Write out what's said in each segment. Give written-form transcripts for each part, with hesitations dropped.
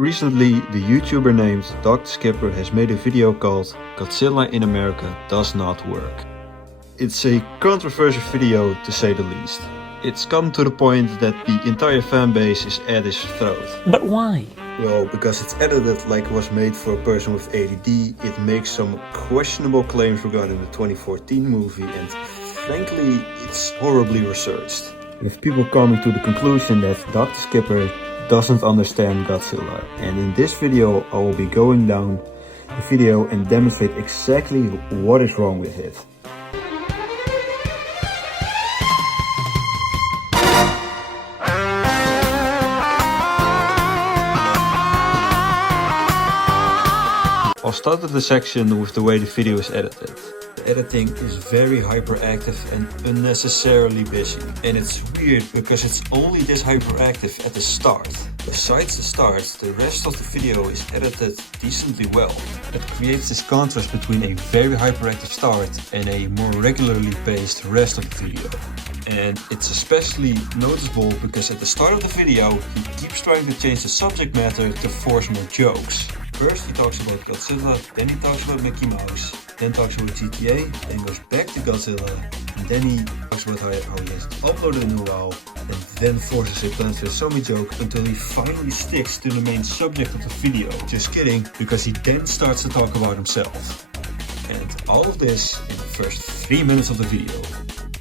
Recently, the YouTuber named Dr. Skipper has made a video called Godzilla in America Does Not Work. It's a controversial video to say the least. It's come to the point that the entire fanbase is at his throat. But why? Well, because it's edited like it was made for a person with ADD, it makes some questionable claims regarding the 2014 movie, and frankly, it's horribly researched. With people coming to the conclusion that Dr. Skipper doesn't understand Godzilla, and in this video I will be going down the video and demonstrate exactly what is wrong with it. I'll start at the section with the way the video is edited. The editing is very hyperactive and unnecessarily busy. And it's weird because it's only this hyperactive at the start. Besides the start, the rest of the video is edited decently well. It creates this contrast between a very hyperactive start and a more regularly paced rest of the video. And it's especially noticeable because at the start of the video, he keeps trying to change the subject matter to force more jokes. First he talks about Godzilla, then he talks about Mickey Mouse, then talks about GTA, then goes back to Godzilla, and then he talks about how he has uploaded a new WoW, and then forces a Planet Fist Zombie joke until he finally sticks to the main subject of the video. Just kidding, because he then starts to talk about himself. And all of this in the first 3 minutes of the video.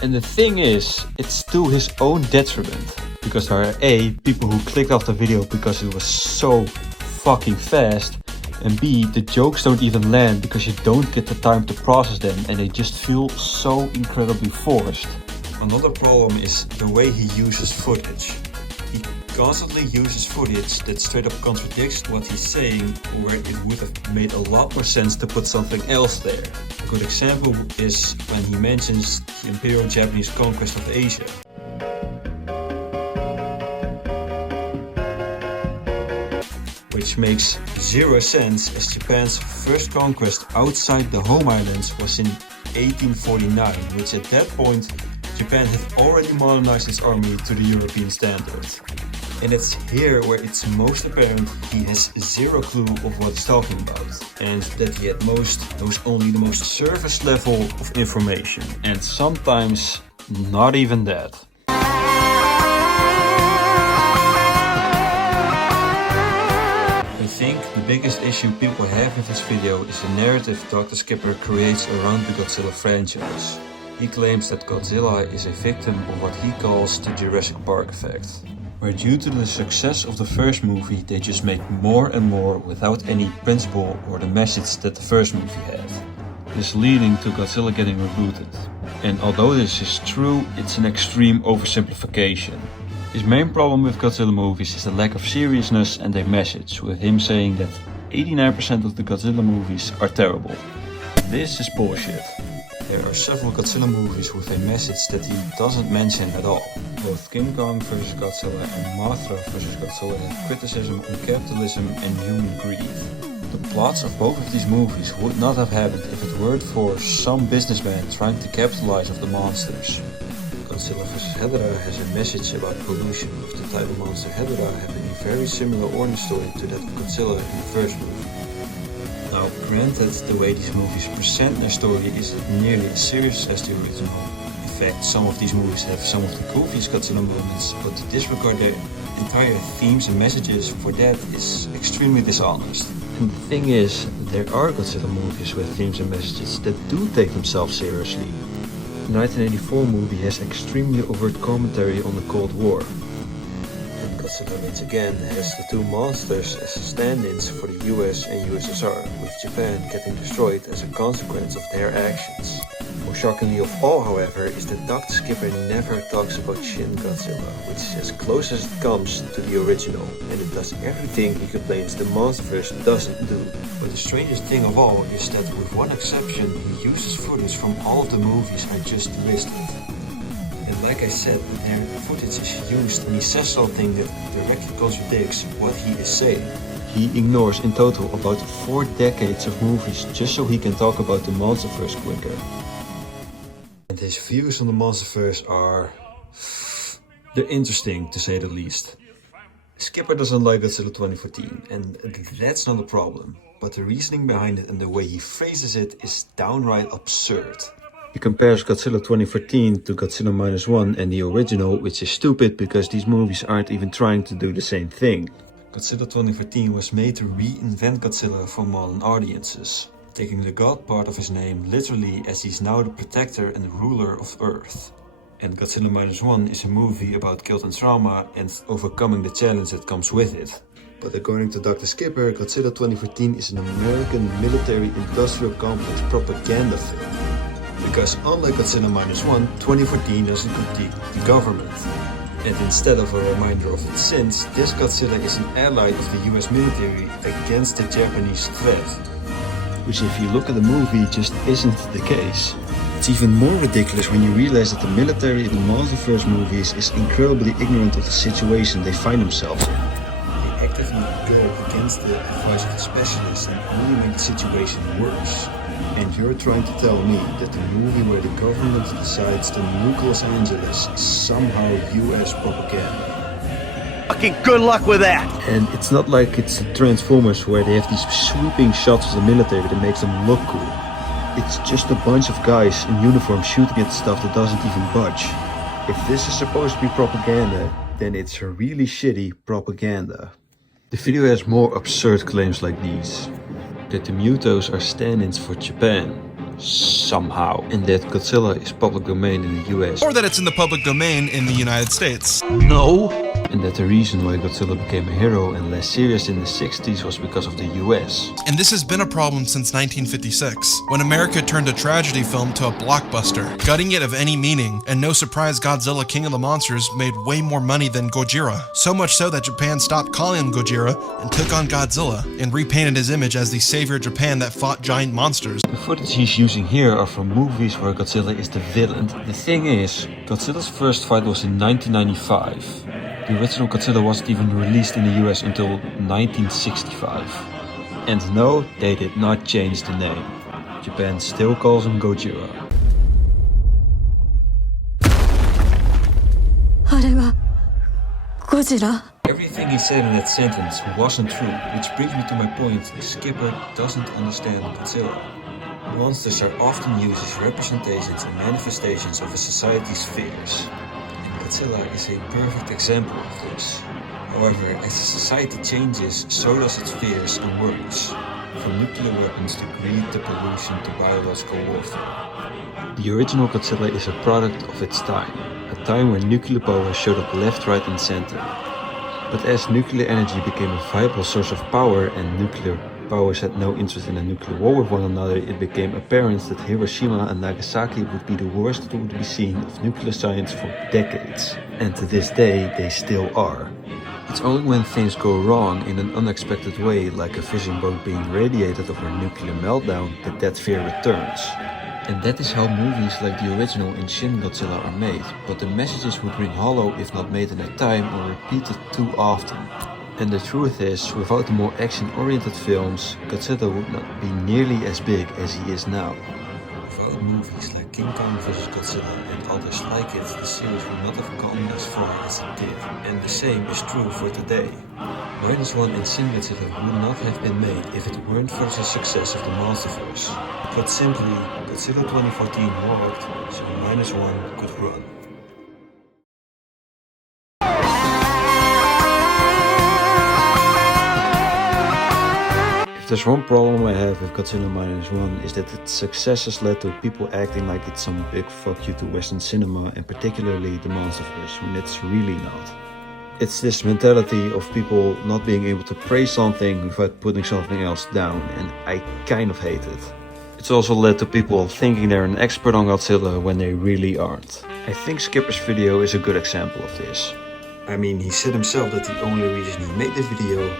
And the thing is, it's to his own detriment, because there are A, people who clicked off the video because it was so fucking fast, and B, the jokes don't even land because you don't get the time to process them and they just feel so incredibly forced. Another problem is the way he uses footage. He constantly uses footage that straight up contradicts what he's saying, where it would have made a lot more sense to put something else there. A good example is when he mentions the Imperial Japanese conquest of Asia. Which makes zero sense, as Japan's first conquest outside the home islands was in 1849, which at that point Japan had already modernized its army to the European standard. And it's here where it's most apparent he has zero clue of what he's talking about, and that he at most knows only the most surface level of information, and sometimes not even that. I think the biggest issue people have with this video is the narrative Dr. Skipper creates around the Godzilla franchise. He claims that Godzilla is a victim of what he calls the Jurassic Park effect, where due to the success of the first movie they just make more and more without any principle or the message that the first movie had. This leading to Godzilla getting rebooted. And although this is true, it's an extreme oversimplification. His main problem with Godzilla movies is the lack of seriousness and a message, with him saying that 89% of the Godzilla movies are terrible. This is bullshit. There are several Godzilla movies with a message that he doesn't mention at all. Both King Kong vs. Godzilla and Mothra vs. Godzilla have criticism on capitalism and human greed. The plots of both of these movies would not have happened if it weren't for some businessman trying to capitalize off the monsters. Godzilla vs. Hedorah has a message about pollution, with the title monster Hedorah having a very similar origin story to that of Godzilla in the first movie. Now, granted, the way these movies present their story isn't nearly as serious as the original. In fact, some of these movies have some of the goofiest Godzilla moments, but to disregard their entire themes and messages for that is extremely dishonest. And the thing is, there are Godzilla movies with themes and messages that do take themselves seriously. The 1984 movie has extremely overt commentary on the Cold War. And Godzilla once again has the two monsters as stand-ins for the US and USSR, with Japan getting destroyed as a consequence of their actions. More shockingly of all, however, is that Dr. Skipper never talks about Shin Godzilla, which is as close as it comes to the original, and it does everything he complains the monsterverse doesn't do. But the strangest thing of all is that with one exception, he uses footage from all of the movies I just listed. And like I said, their footage is used and he says something that directly contradicts what he is saying. He ignores in total about 4 decades of movies just so he can talk about the monsterverse quicker. And his views on the monsterverse are... they're interesting, to say the least. Skipper doesn't like Godzilla 2014, and that's not a problem. But the reasoning behind it and the way he phrases it is downright absurd. He compares Godzilla 2014 to Godzilla -1 and the original, which is stupid because these movies aren't even trying to do the same thing. Godzilla 2014 was made to reinvent Godzilla for modern audiences, taking the god part of his name literally as he's now the protector and ruler of Earth. And Godzilla -1 is a movie about guilt and trauma and overcoming the challenge that comes with it. But according to Dr. Skipper, Godzilla 2014 is an American military-industrial complex propaganda film. Because unlike Godzilla -1, 2014 doesn't critique the government. And instead of a reminder of its sins, this Godzilla is an ally of the US military against the Japanese threat. Which if you look at the movie just isn't the case. It's even more ridiculous when you realize that the military in the Monsterverse movies is incredibly ignorant of the situation they find themselves in. They actively go against the advice of the specialists and only make the situation worse. And you're trying to tell me that the movie where the government decides to nuke Los Angeles is somehow US propaganda? Fucking good luck with that! And it's not like it's Transformers where they have these sweeping shots of the military that makes them look cool. It's just a bunch of guys in uniform shooting at stuff that doesn't even budge. If this is supposed to be propaganda, then it's really shitty propaganda. The video has more absurd claims like these. That the Mutos are stand-ins for Japan, somehow, and that Godzilla is public domain in the US. Or that it's in the public domain in the United States. No! And that the reason why Godzilla became a hero and less serious in the 60s was because of the US. And this has been a problem since 1956, when America turned a tragedy film to a blockbuster, gutting it of any meaning, and no surprise Godzilla King of the Monsters made way more money than Gojira. So much so that Japan stopped calling him Gojira and took on Godzilla, and repainted his image as the savior of Japan that fought giant monsters. The footage he's using here are from movies where Godzilla is the villain. The thing is, Godzilla's first fight was in 1995. The original Godzilla wasn't even released in the US until 1965. And no, they did not change the name. Japan still calls him Gojira. Everything he said in that sentence wasn't true, which brings me to my point, Skipper doesn't understand Godzilla. Monsters are often used as representations and manifestations of a society's fears. Godzilla is a perfect example of this. However, as the society changes, so does its fears and worries. From nuclear weapons to greed to pollution to biological warfare. The original Godzilla is a product of its time. A time when nuclear power showed up left, right and center. But as nuclear energy became a viable source of power and nuclear powers had no interest in a nuclear war with one another, it became apparent that Hiroshima and Nagasaki would be the worst that would be seen of nuclear science for decades. And to this day, they still are. It's only when things go wrong in an unexpected way, like a fishing boat being radiated over a nuclear meltdown, that fear returns. And that is how movies like the original and Shin Godzilla are made, but the messages would ring hollow if not made in a time or repeated too often. And the truth is, without the more action-oriented films, Godzilla would not be nearly as big as he is now. Without movies like King Kong vs. Godzilla and others like it, the series would not have gone as far as it did. And the same is true for today. -1 and Shin Godzilla would not have been made if it weren't for the success of the Monsterverse. Put simply, Godzilla 2014 walked, so -1 could run. There's one problem I have with Godzilla -1 is that its success has led to people acting like it's some big fuck you to Western cinema and particularly the Monsterverse, when it's really not. It's this mentality of people not being able to praise something without putting something else down, and I kind of hate it. It's also led to people thinking they're an expert on Godzilla when they really aren't. I think Skipper's video is a good example of this. I mean, he said himself that the only reason he made the video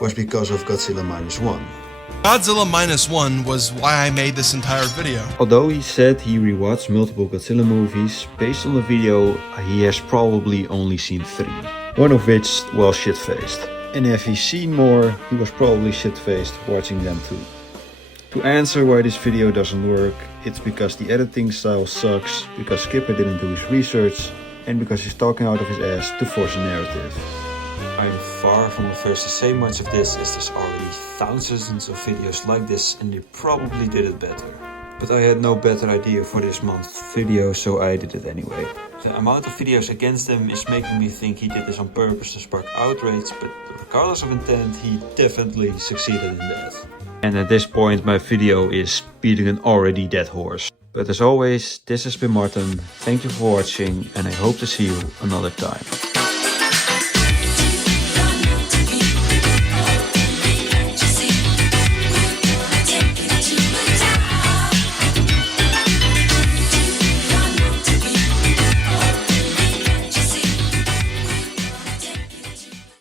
was because of Godzilla -1. Godzilla -1 was why I made this entire video. Although he said he rewatched multiple Godzilla movies, based on the video, he has probably only seen 3. One of which, well, shit-faced. And if he's seen more, he was probably shit-faced watching them too. To answer why this video doesn't work, it's because the editing style sucks, because Skipper didn't do his research, and because he's talking out of his ass to force a narrative. I'm far from the first to say much of this, as there's already thousands of videos like this and they probably did it better. But I had no better idea for this month's video, so I did it anyway. The amount of videos against him is making me think he did this on purpose to spark outrage, but regardless of intent, he definitely succeeded in that. And at this point my video is beating an already dead horse. But as always, this has been Martin, thank you for watching and I hope to see you another time.